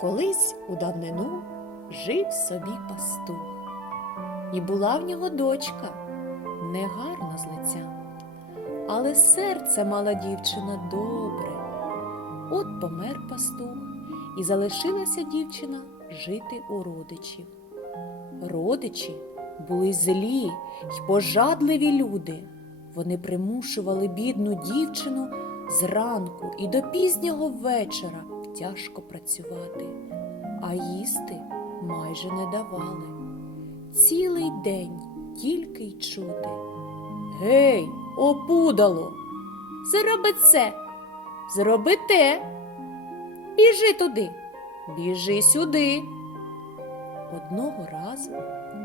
Колись у давнину жив собі пастух, і була в нього дочка, негарно з лиця, але серце мала дівчина добре. От помер пастух, і залишилася дівчина жити у родичів. Родичі були злі й пожадливі люди. Вони примушували бідну дівчину зранку і до пізнього вечора тяжко працювати, а їсти майже не давали. Цілий день тільки й чути. Гей, опудало! Зроби це, зроби те. Біжи туди, біжи сюди. Одного разу,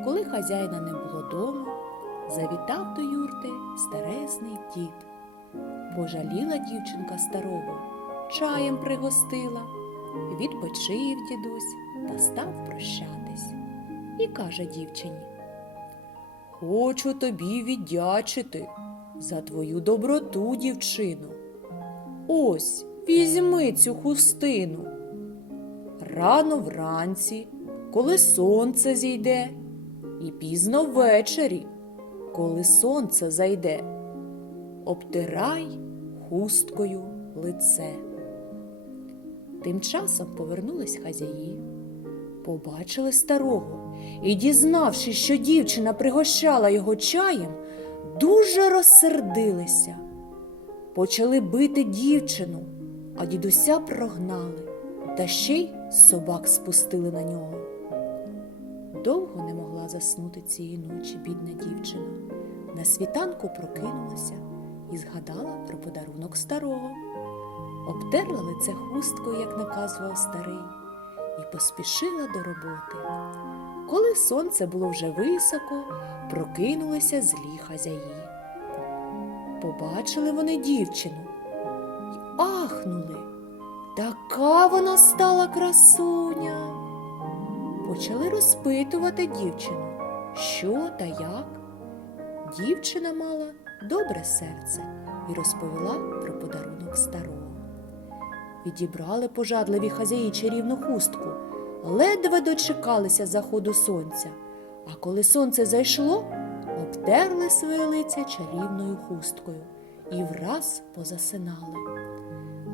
коли хазяїна не було дома, завітав до юрти старезний дід. Пожаліла дівчинка старого, чаєм пригостила. Відпочив дідусь та став прощатись. І каже дівчині: Хочу тобі віддячити за твою доброту, дівчино. Ось візьми цю хустину. Рано вранці, коли сонце зійде, і пізно ввечері, коли сонце зайде, обтирай хусткою лице. Тим часом повернулись хазяї, побачили старого і, дізнавшись, що дівчина пригощала його чаєм, дуже розсердилися. Почали бити дівчину, а дідуся прогнали, та ще й собак спустили на нього. Довго не могла заснути цієї ночі бідна дівчина. На світанку прокинулася і згадала про подарунок старого. Обтерла лице хусткою, як наказував старий, і поспішила до роботи. Коли сонце було вже високо, прокинулися злі хазяї. Побачили вони дівчину й ахнули. Така вона стала красуня. Почали розпитувати дівчину, що та як. Дівчина мала добре серце і розповіла про подарунок старого. Відібрали пожадливі хазяї чарівну хустку, ледве дочекалися заходу сонця, а коли сонце зайшло, обтерли свої лиця чарівною хусткою і враз позасинали.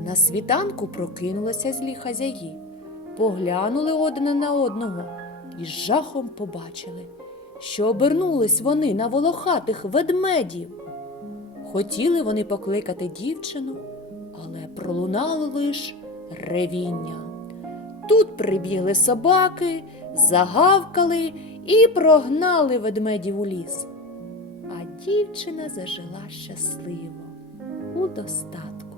На світанку прокинулися злі хазяї, поглянули одне на одного і з жахом побачили, що обернулись вони на волохатих ведмедів. Хотіли вони покликати дівчину, але пролунало лиш ревіння. Тут прибігли собаки, загавкали і прогнали ведмедів у ліс. А дівчина зажила щасливо у достатку.